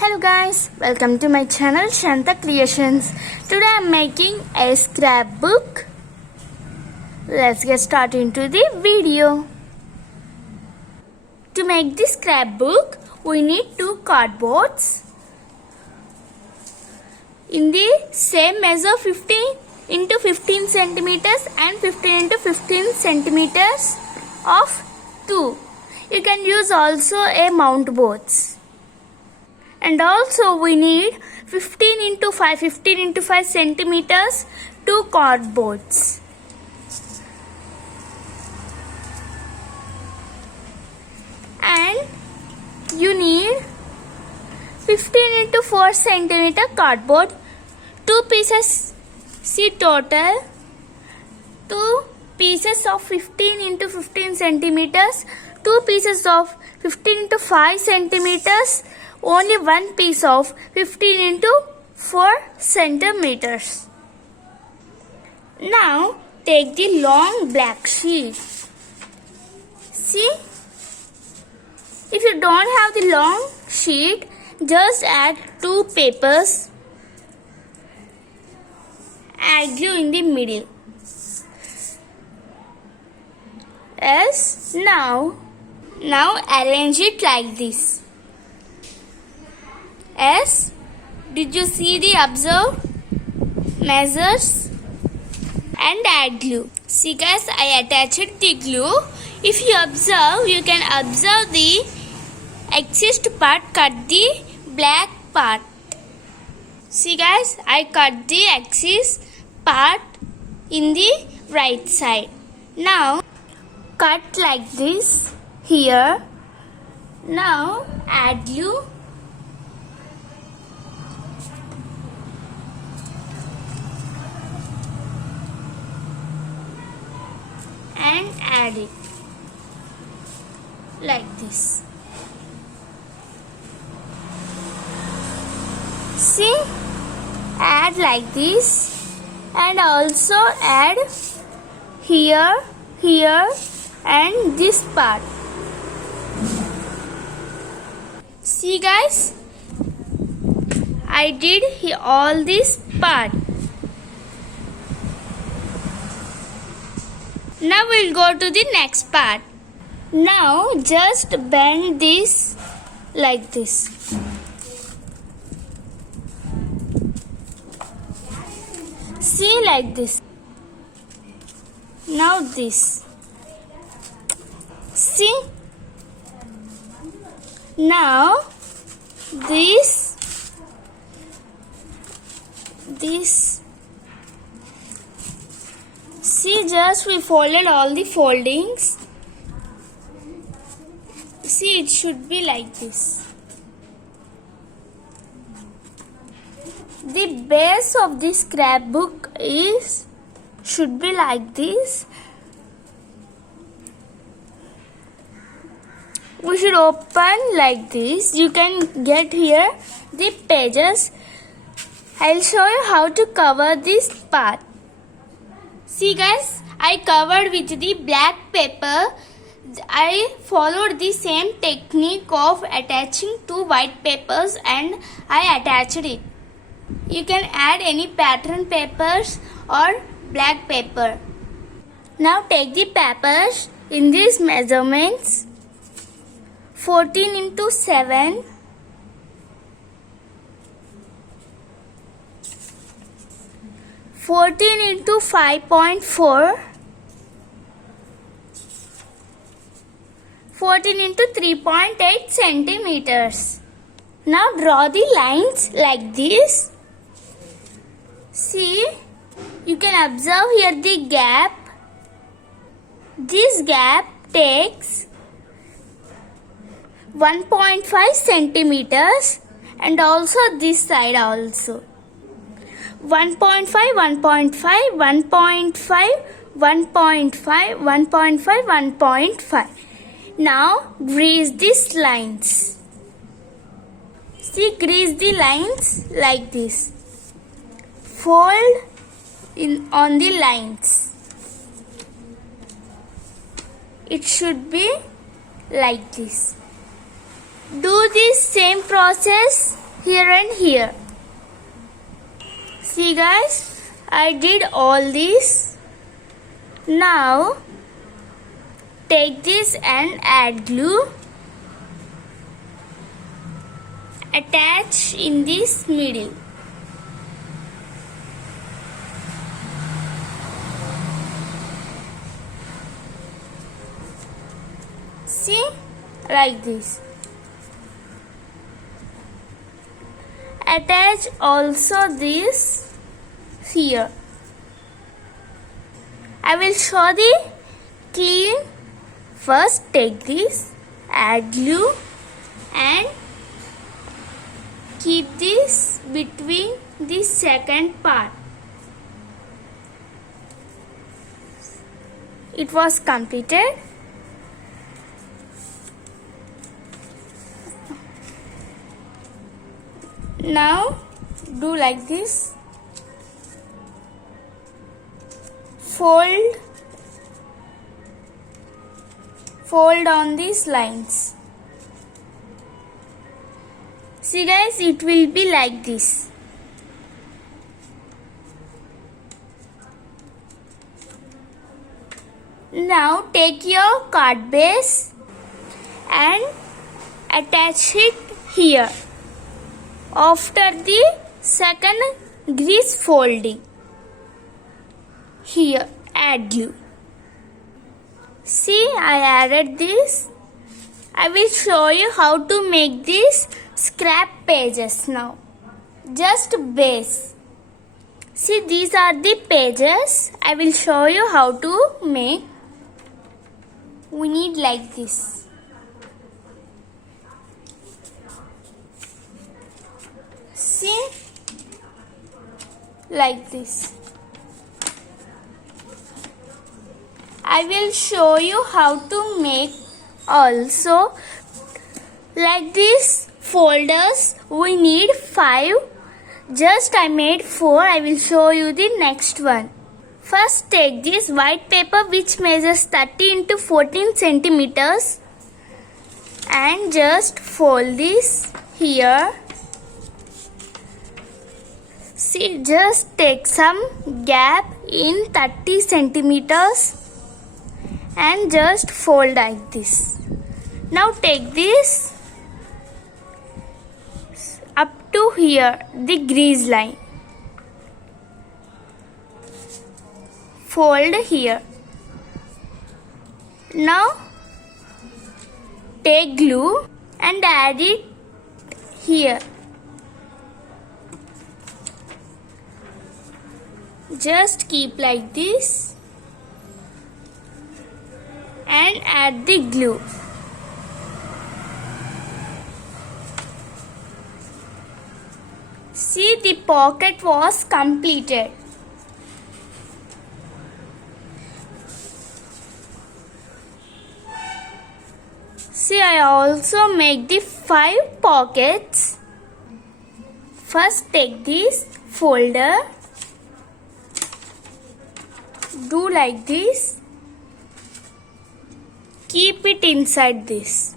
Hello guys, welcome to my channel Shanta Creations. Today I am making a scrapbook. Let's get started into the video. To make this scrapbook, we need two cardboards in the same measure 15 into 15 centimeters and 15 into 15 centimeters of 2. You can use also a mount boards. And also we need 15 into 5 centimeters, two cardboards. And you need 15 into 4 centimeter cardboard, two pieces. See total, two pieces of 15 into 15 centimeters, two pieces of 15 into 5 centimeters, only one piece of 15 into 4 centimeters. Now take the long black sheet. See, if you don't have the long sheet, just add two papers, add glue in the middle. Yes, now arrange it like this. Yes, did you see the observe measures and add glue? See guys, I attached the glue. If you observe, you can observe the excess part, cut the black part. See guys, I cut the excess part in the right side. Now cut like this here. Now add glue. And add it like this. See, add like this and also add here and this part. See guys, I did all this part. Now we'll go to the next part. Now just bend this like this. See, like this. Now this. See. Now this. See, just we folded all the foldings. See, it should be like this. The base of the scrapbook should be like this. We should open like this. You can get here the pages. I'll show you how to cover this part. See guys, I covered with the black paper. I followed the same technique of attaching two white papers and I attached it. You can add any pattern papers or black paper. Now take the papers in these measurements. 14 into 7. 14 into 5.4, 14 into 3.8 centimeters. Now draw the lines like this. See, you can observe here the gap. This gap takes 1.5 centimeters and also this side also. 1.5, 1.5, 1.5, 1.5, 1.5, 1.5. Now grease these lines. See, grease the lines like this. Fold on the lines. It should be like this. Do this same process here and here. See guys, I did all this. Now take this and add glue. Attach in this middle. See, like this. Attach also this here. I will show the clean. First take this, add glue and keep this between the second part. It was completed. Now do like this. Fold on these lines. See guys, it will be like this. Now take your card base and attach it here. After the second grease folding, here add glue. See, I added this. I will show you how to make these scrap pages now. Just base. See, these are the pages. I will show you how to make. We need like this. See, like this. I will show you how to make also like this folders. We need 5. Just I made 4. I will show you the next one. First take this white paper which measures 30 into 14 centimeters and just fold this here. See, just take some gap in 30 centimeters and just fold like this. Now take this up to here, the grease line. Fold here. Now take glue and add it here. Just keep like this and add the glue. See, the pocket was completed. See, I also make the 5 pockets. First take this folder. Do like this. Keep it inside this.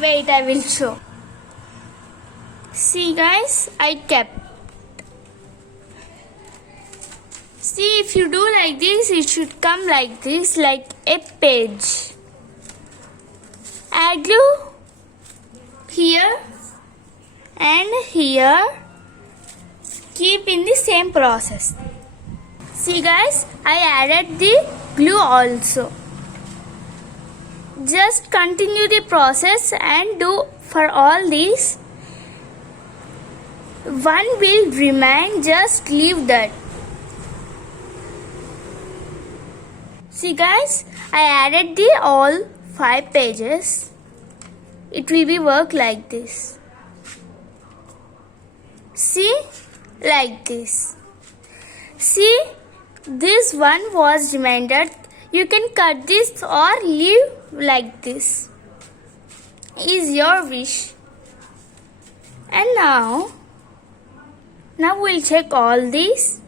Wait, I will show. See guys, I kept. See, if you do like this, it should come like this, like a page. Add glue here and here. Keep in the same process. See guys, I added the glue also. Just continue the process and do for all these. One will remain, just leave that. See guys, I added the all 5 pages. It will be work like this. See, like this. See, this one was remainder. You can cut this or leave like this. is your wish. And now we'll check all these.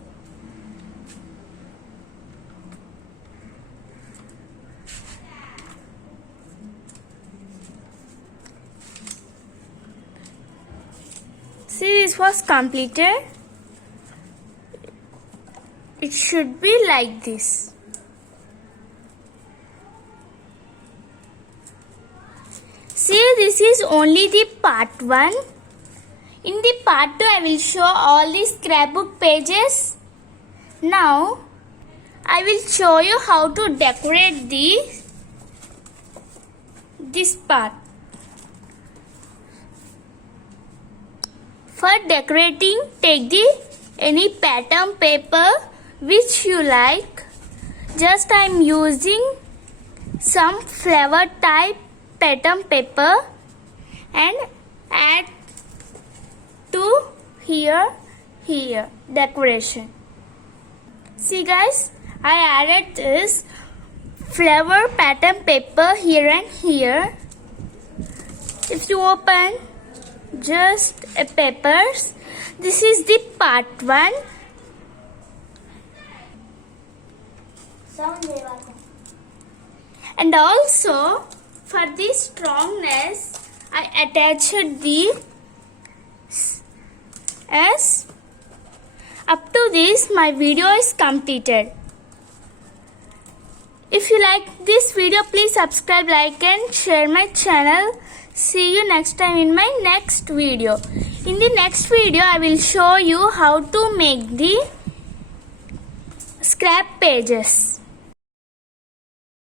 See, this was completed. It should be like this. See, this is only the part 1. In the part 2, I will show all the scrapbook pages. Now, I will show you how to decorate this part. For decorating, take any pattern paper which you like. Just I am using some flower type pattern paper and add to here decoration. See guys, I added this flower pattern paper here and here. If you open just a papers, this is the part 1. And also for the strongness, I attached the S. Up to this, my video is completed. If you like this video, please subscribe, like and share my channel. See you next time in my next video. In the next video, I will show you how to make the scrap pages.